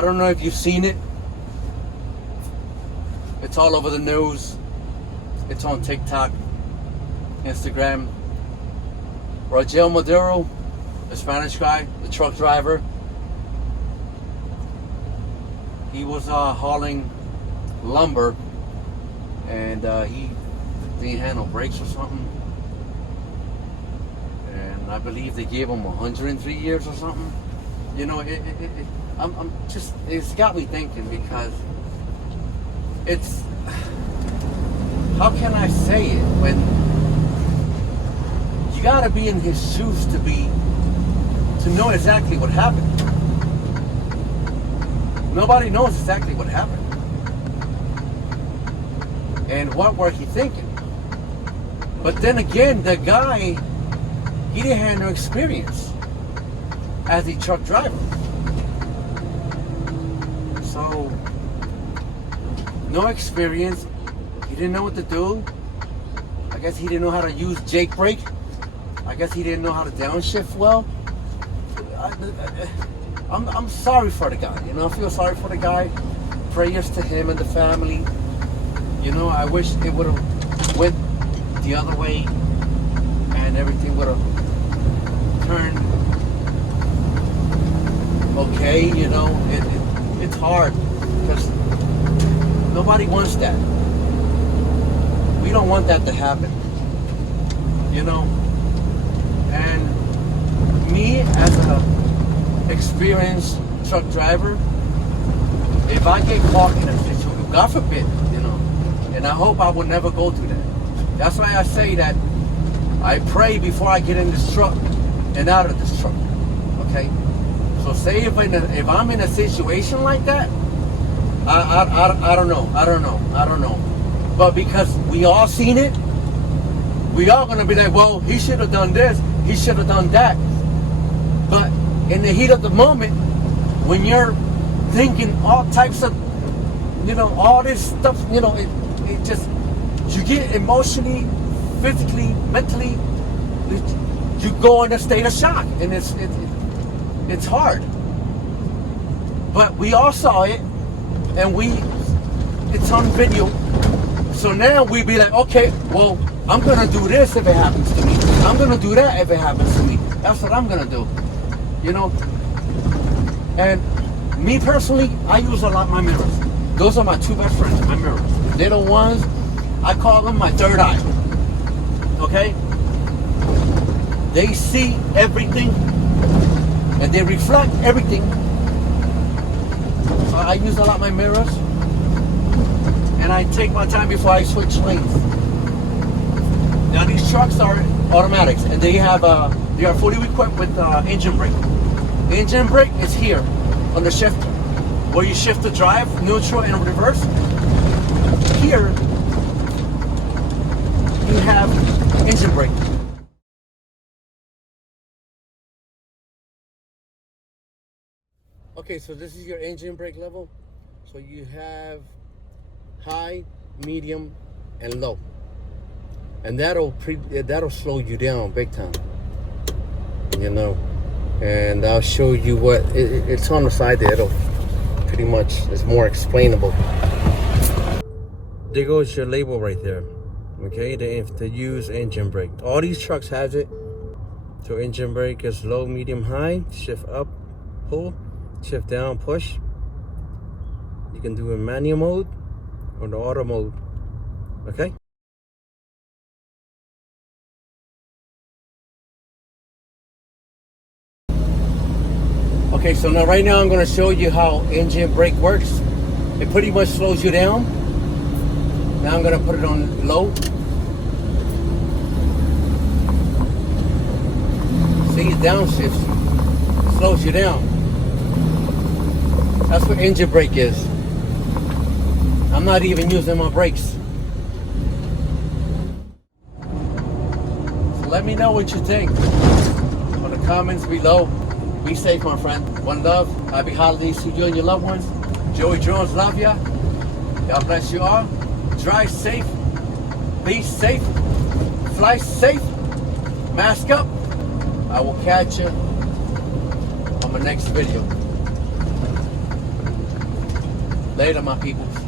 I don't know if you've seen it. It's all over the news. It's on TikTok, Instagram. Rogel Maduro, the Spanish guy, the truck driver, he was hauling lumber, and he didn't have no brakes or something. And I believe they gave him 103 years or something. You know, I'm just, it's got me thinking, because it's, how can I say it when you gotta be in his shoes to know exactly what happened. Nobody knows exactly what happened. And what were he thinking? But then again, the guy, he didn't have no experience as a truck driver. So, no experience. He didn't know what to do. I guess he didn't know how to use Jake brake. I guess he didn't know how to downshift well. I'm sorry for the guy. You know, I feel sorry for the guy. Prayers to him and the family. You know, I wish it would have went the other way and everything would have turned okay. You know, it's hard because nobody wants that. We don't want that to happen. You know, and me as a experienced truck driver, if I get caught in a situation, God forbid, you know, and I hope I will never go through that. That's why I say that I pray before I get in this truck and out of this truck. Okay? So say if I'm in a situation like that, I don't know. But because we all seen it, we all gonna be like, well, he should have done this, he should have done that. But in the heat of the moment, when you're thinking all types of, you know, all this stuff, you know, it just, you get emotionally, physically, mentally, you go in a state of shock, and it's hard. But we all saw it, and it's on video. So now we be like, okay, well, I'm gonna do this if it happens to me. I'm gonna do that if it happens to me. That's what I'm gonna do. You know? And me personally, I use a lot my mirrors. Those are my two best friends, my mirrors. They're the ones, I call them my third eye. Okay? They see everything and they reflect everything. So I use a lot my mirrors. And I take my time before I switch lanes. Now these trucks are automatics, and they are fully equipped with engine brake. The engine brake is here on the shifter, where you shift the drive, neutral, and reverse. Here you have engine brake. Okay, so this is your engine brake level. So you have high, medium, and low, and that'll slow you down big time, you know. And I'll show you what it's on the side there. It'll pretty much, it's more explainable. There goes your label right there. Okay, they use engine brake. All these trucks has it. So engine brake is low, medium, high. Shift up, pull. Shift down, push. You can do in manual mode or the auto mode. Okay. Okay, so now right now I'm going to show you how engine brake works. It pretty much slows you down. Now I'm going to put it on low. See, it downshifts, slows you down. That's what engine brake is. I'm not even using my brakes. So let me know what you think on the comments below. Be safe, my friend. One love. Happy holidays to you and your loved ones. Joey Jones, love ya. God bless you all. Drive safe. Be safe. Fly safe. Mask up. I will catch you on my next video. Later, my people.